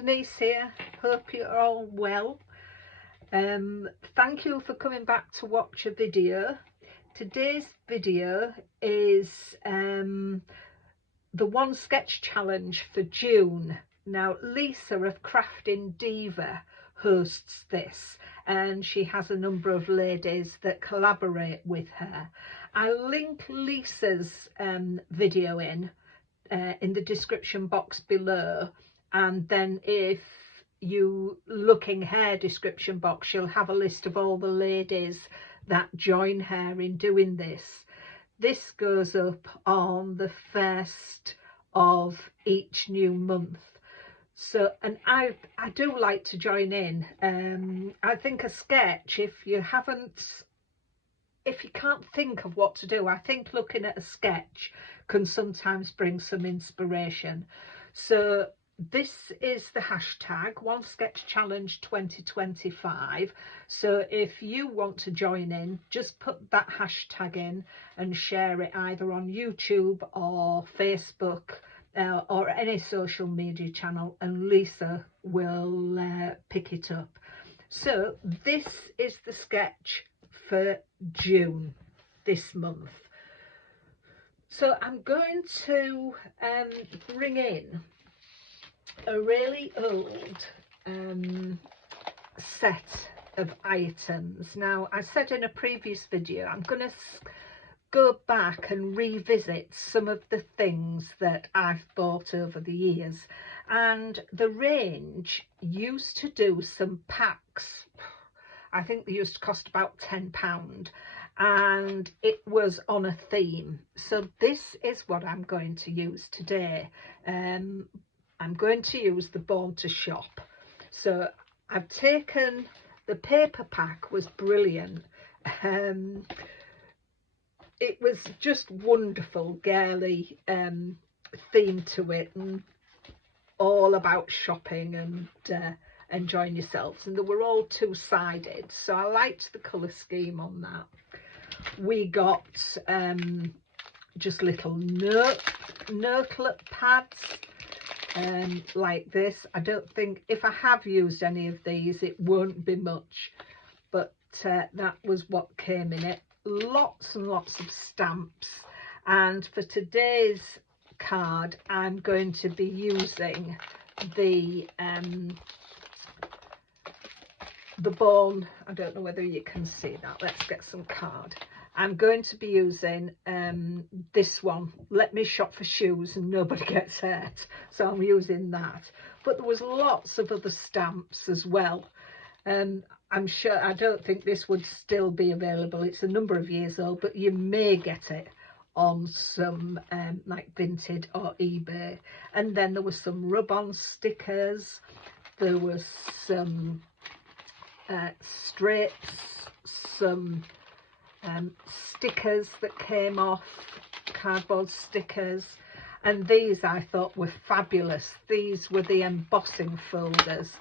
Denise here. Hope you're all well. Thank you for coming back to watch a video. Today's video is the one sketch challenge for June. Now Lisa of Crafting Diva hosts this, and she has a number of ladies that collaborate with her. I'll link Lisa's video in the description box below, and then if you look in her description box, she'll have a list of all the ladies that join her in doing this. This goes up on the 1st of each new month. So, and I do like to join in. I think a sketch, if you can't think of what to do, I think looking at a sketch can sometimes bring some inspiration. So this is the hashtag One Sketch Challenge 2025. So if you want to join in, just put that hashtag in and share it either on YouTube or Facebook or any social media channel, and Lisa will pick it up. So this is the sketch for June this month. So I'm going to bring in a really old set of items. Now, I said in a previous video, I'm going to go back and revisit some of the things that I've bought over the years, and the range used to do some packs. I think they used to cost about £10, and it was on a theme. So this is what I'm going to use today. I'm going to use the Born to Shop. So I've taken, the paper pack was brilliant. It was just wonderful, girly theme to it, and all about shopping and enjoying yourselves, and they were all two-sided, so I liked the colour scheme on that. We got just little notelet pads like this. I don't think, if I have used any of these, it won't be much, but that was what came in it. Lots and lots of stamps, and for today's card I'm going to be using the Born, I don't know whether you can see that, let's get some card. I'm going to be using this one, Let Me Shop for Shoes and Nobody Gets Hurt, so I'm using that. But there was lots of other stamps as well. I'm sure, I don't think this would still be available, it's a number of years old, but you may get it on some like Vinted or eBay. And then there was some rub-on stickers, there was some strips, some stickers that came off, cardboard stickers, and these I thought were fabulous. These were the embossing folders,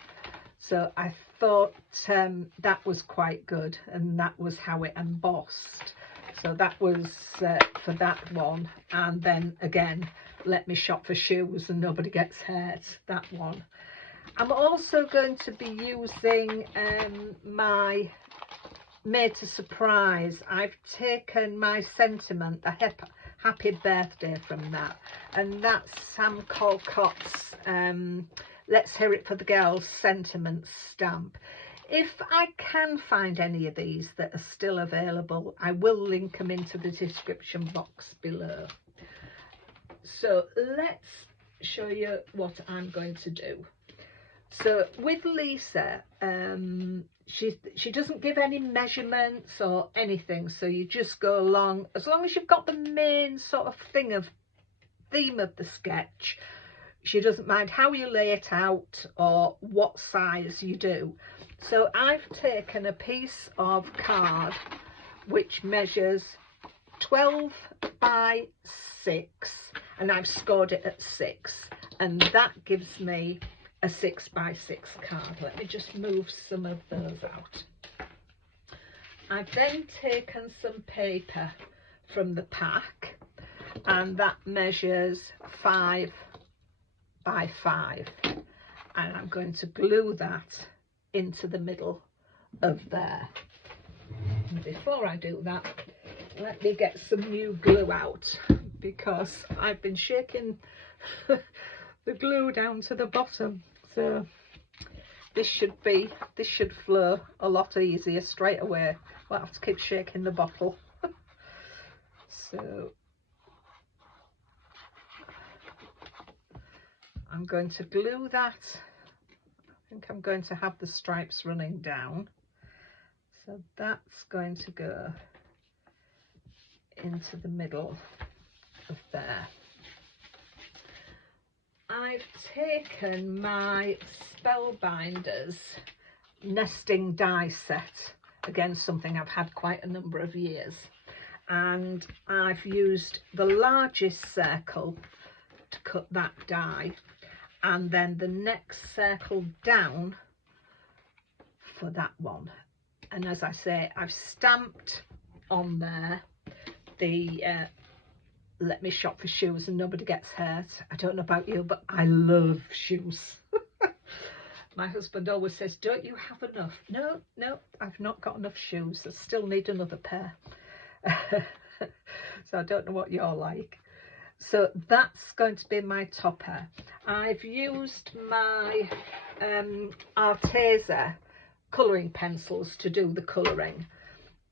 so I thought that was quite good, and that was how it embossed. So that was for that one. And then again, Let Me Shop for Shoes and Nobody Gets Hurt, that one. I'm also going to be using my Made to Surprise. I've taken my sentiment, the happy birthday from that, and that's Sam Colcott's Let's Hear It for the Girls sentiment stamp. If I can find any of these that are still available, I will link them into the description box below. So let's show you what I'm going to do. So with Lisa, she doesn't give any measurements or anything, so you just go along, as long as you've got the main sort of theme of the sketch. She doesn't mind how you lay it out or what size you do. So I've taken a piece of card which measures 12 by 6, and I've scored it at 6, and that gives me a 6 by 6 card. Let me just move some of those out. I've then taken some paper from the pack, and that measures 5 by 5, and I'm going to glue that into the middle of there. And before I do that, let me get some new glue out, because I've been shaking the glue down to the bottom, so this should flow a lot easier straight away. I'll have to keep shaking the bottle. So I'm going to glue that. I think I'm going to have the stripes running down, so that's going to go into the middle of there. I've taken my Spellbinders nesting die set, again something I've had quite a number of years, and I've used the largest circle to cut that die, and then the next circle down for that one. And as I say, I've stamped on there the let me shop for shoes and nobody gets hurt. I don't know about you, but I love shoes. My husband always says, don't you have enough? No, I've not got enough shoes. I still need another pair. So I don't know what you're like. So that's going to be my topper. I've used my Arteza colouring pencils to do the colouring.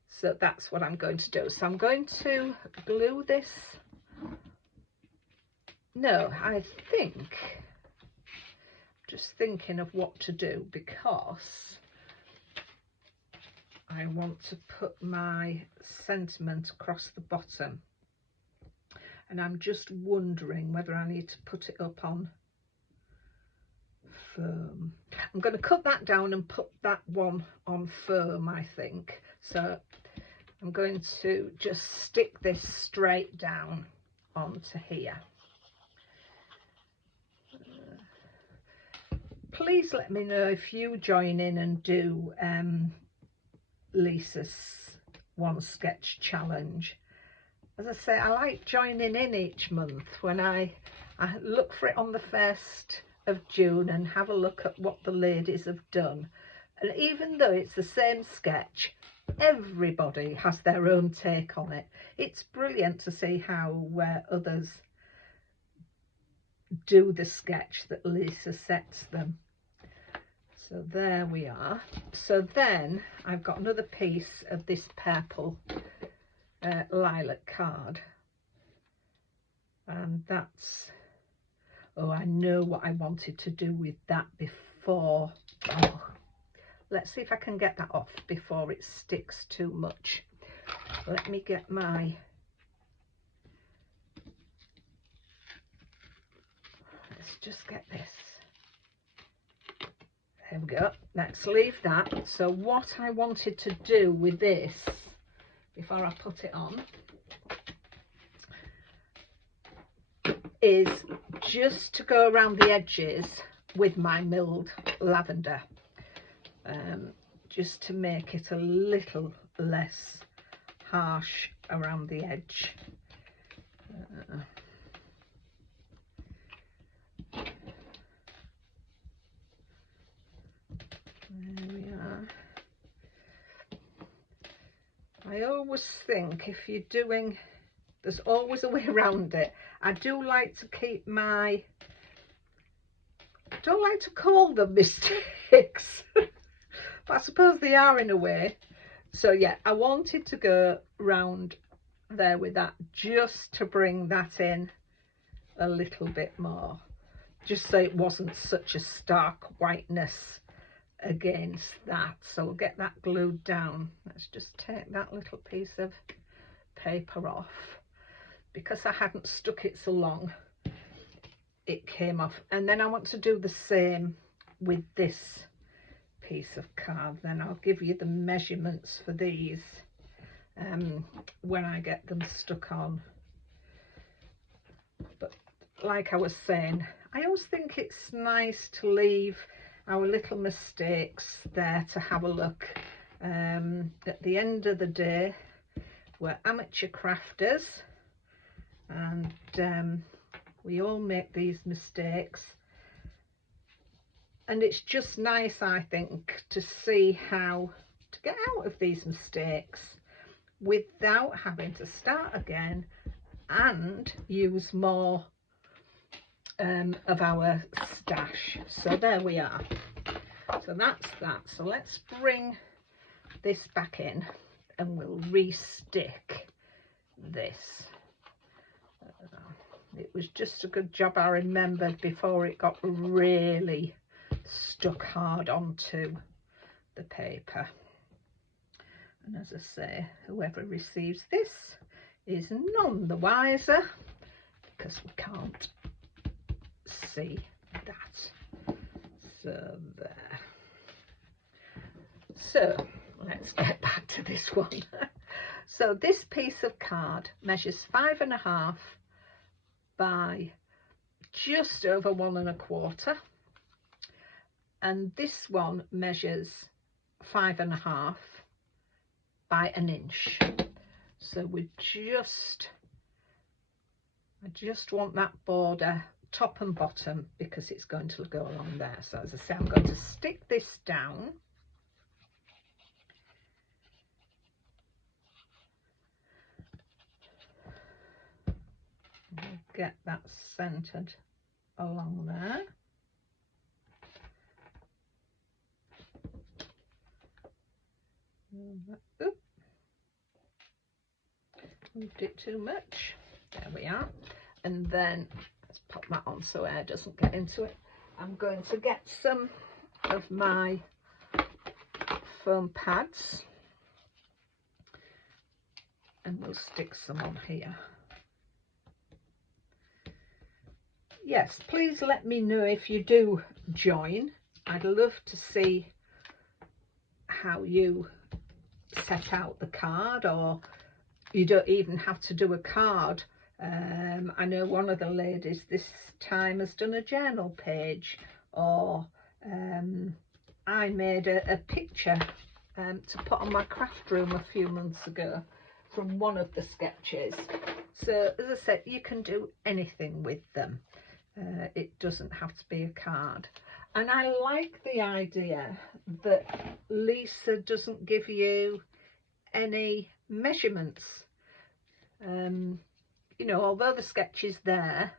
So that's what I'm going to do. So I'm going to glue this. No, I think, just thinking of what to do, because I want to put my sentiment across the bottom, and I'm just wondering whether I need to put it up on firm. I'm going to cut that down and put that one on firm, I think. So I'm going to just stick this straight down onto here. Please let me know if you join in and do Lisa's one sketch challenge. As I say, I like joining in each month when I look for it on the 1st of June and have a look at what the ladies have done. And even though it's the same sketch, everybody has their own take on it. It's brilliant to see how others do the sketch that Lisa sets them. So there we are. So then I've got another piece of this purple lilac card, and that's, oh, I know what I wanted to do with that before. Oh, let's see if I can get that off before it sticks too much. Let me get my, let's just get this. There we go. Let's leave that. So what I wanted to do with this, before I put it on, is just to go around the edges with my milled lavender, just to make it a little less harsh around the edge. There we are. I always think if you're doing, there's always a way around it. I do like to keep my, I don't like to call them mistakes, but I suppose they are in a way. So yeah, I wanted to go round there with that, just to bring that in a little bit more, just so it wasn't such a stark whiteness against that. So we'll get that glued down. Let's just take that little piece of paper off, because I hadn't stuck it so long it came off. And then I want to do the same with this piece of card. Then I'll give you the measurements for these when I get them stuck on. But like I was saying, I always think it's nice to leave our little mistakes there to have a look. At the end of the day, we're amateur crafters, and we all make these mistakes, and it's just nice, I think, to see how to get out of these mistakes without having to start again and use more of our stash. So there we are. So that's that. So let's bring this back in and we'll re-stick this. It was just a good job I remembered before it got really stuck hard onto the paper. And as I say, whoever receives this is none the wiser because we can't see that. So there. So let's get back to this one. So this piece of card measures 5.5 by just over 1 1/4, and this one measures 5.5 by 1 inch. So I just want that border top and bottom because it's going to go along there. So as I say, I'm going to stick this down. Get that centered along there. Oop. Moved it too much. There we are. And then let's pop that on so air doesn't get into it. I'm going to get some of my foam pads and we'll stick some on here. Yes, please let me know if you do join. I'd love to see how you set out the card, or you don't even have to do a card. I know one of the ladies this time has done a journal page, or I made a picture to put on my craft room a few months ago from one of the sketches. So as I said, you can do anything with them. It doesn't have to be a card. And I like the idea that Lisa doesn't give you any measurements. You know, although the sketch is there,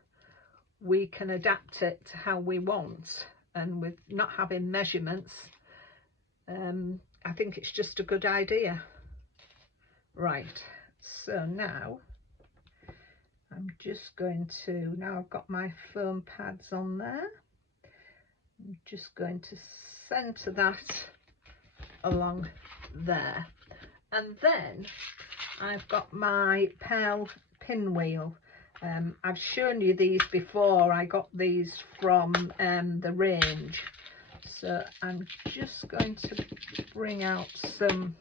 we can adapt it to how we want, and with not having measurements, I think it's just a good idea. Right, so now I'm just going to, now I've got my foam pads on there, I'm just going to centre that along there. And then I've got my pearl pinwheel. I've shown you these before. I got these from the range. So I'm just going to bring out some,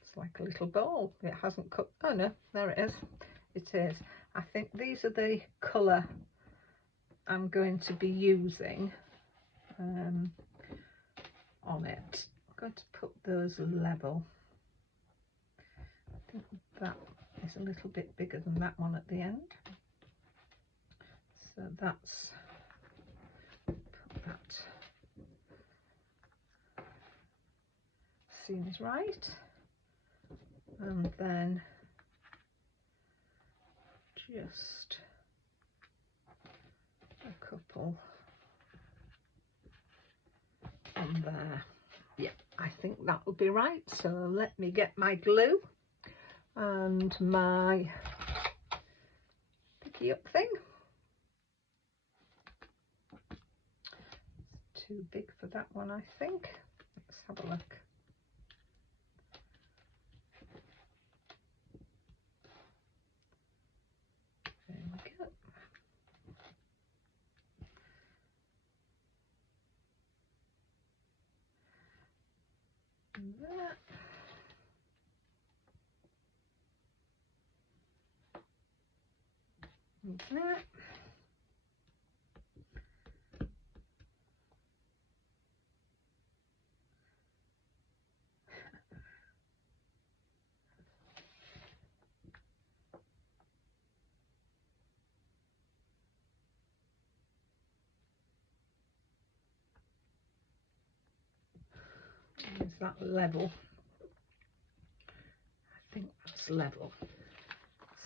it's like a little ball. It hasn't cut, oh no, there it is. It is. I think these are the colour I'm going to be using on it. I'm going to put those level. I think that is a little bit bigger than that one at the end. So that's, put that seems right. And then just a couple on there. Yeah, I think that will be right. So let me get my glue and my picky up thing. It's too big for that one, I think. Let's have a look. There we go. And that. And that. that level? I think that's level.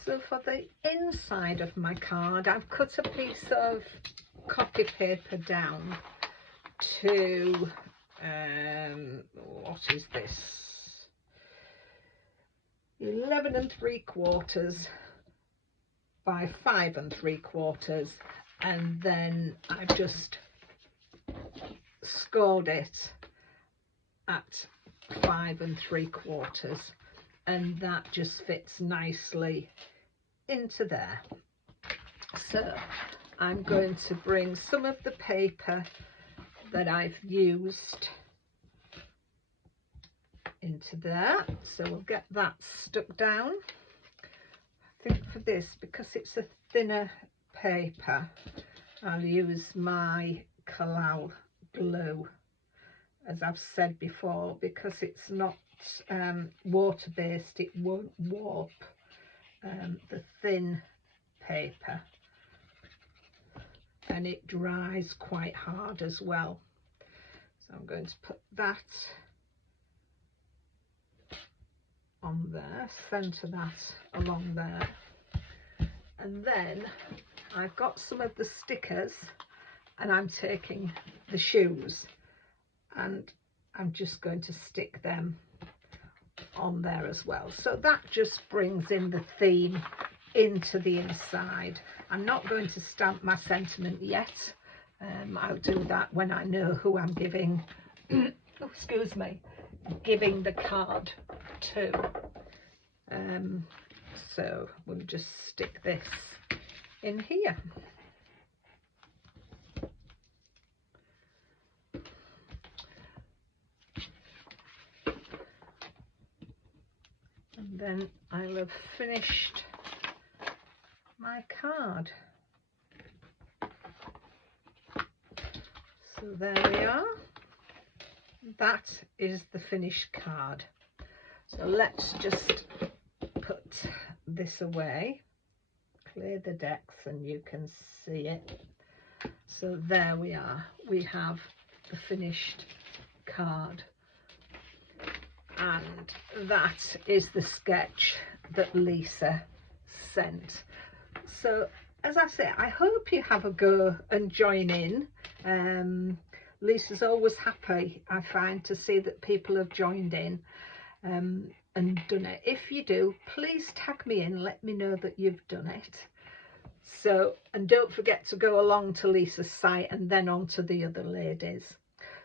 So for the inside of my card, I've cut a piece of copy paper down to, what is this? 11 3/4 by 5 3/4, and then I've just scored it at 5 3/4, and that just fits nicely into there. So I'm going to bring some of the paper that I've used into there, so we'll get that stuck down. I think for this, because it's a thinner paper, I'll use my Collal glue, as I've said before, because it's not water based, it won't warp the thin paper, and it dries quite hard as well. So I'm going to put that on there, centre that along there, and then I've got some of the stickers, and I'm taking the shoes and I'm just going to stick them on there as well. So that just brings in the theme into the inside. I'm not going to stamp my sentiment yet. I'll do that when I know who I'm giving oh, excuse me, giving the card to. So we'll just stick this in here. And then I'll have finished my card. So there we are. That is the finished card. So let's just put this away, clear the decks, and you can see it. So there we are. We have the finished card. And that is the sketch that Lisa sent. So as I say, I hope you have a go and join in. Lisa's always happy, I find, to see that people have joined in and done it. If you do, please tag me in, let me know that you've done it. So, and don't forget to go along to Lisa's site and then on to the other ladies.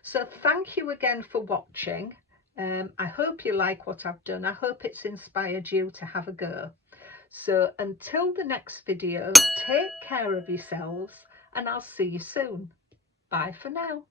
So thank you again for watching. I hope you like what I've done. I hope it's inspired you to have a go. So until the next video, take care of yourselves, and I'll see you soon. Bye for now.